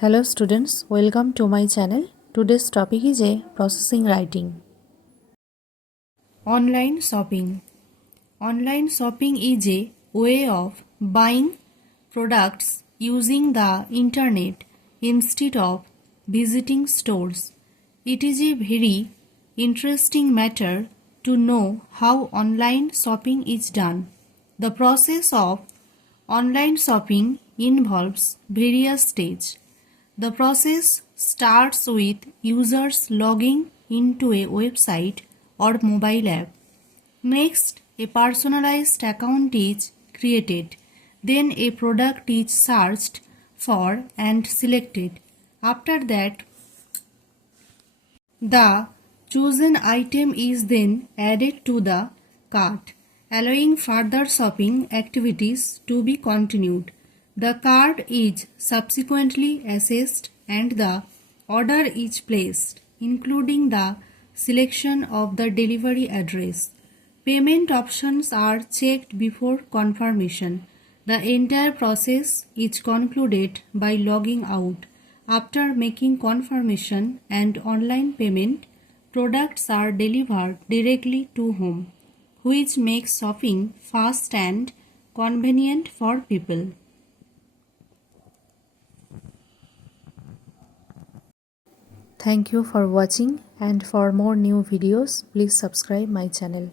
Hello students, welcome to my channel. Today's topic is a processing writing. Online shopping. Online shopping is a way of buying products using the internet instead of visiting stores. It is a very interesting matter to know how online shopping is done. The process of online shopping involves various stages. The process starts with users logging into a website or mobile app. Next, a personalized account is created. Then a product is searched for and selected. After that, the chosen item is then added to the cart, allowing further shopping activities to be continued. The cart is subsequently assessed and the order is placed, including the selection of the delivery address. Payment options are checked before confirmation. The entire process is concluded by logging out. After making confirmation and online payment, products are delivered directly to home, which makes shopping fast and convenient for people. Thank you for watching, and for more new videos please subscribe my channel.